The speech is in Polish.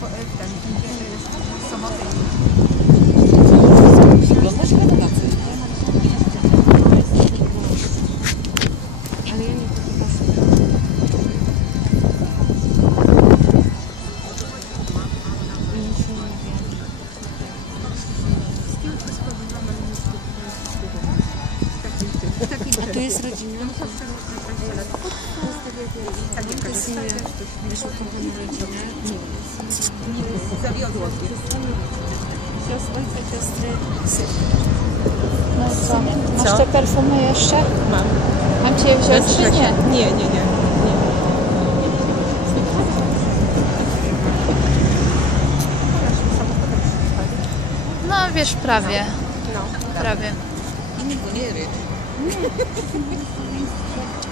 po- w ten, w sobotę Wyglądasz rewelacyjnie. Ale ja nie to A tu jest rodzinna? Interesuje. Wyszło kochaną rodzinę. Mnie. Siostry, siostry. No i co? Masz Co? te perfumy jeszcze? Mam. Mam cię wziąć czy nie? Nie, nie, nie. nie. No wiesz, prawie. No. Prawie. Nie rycz.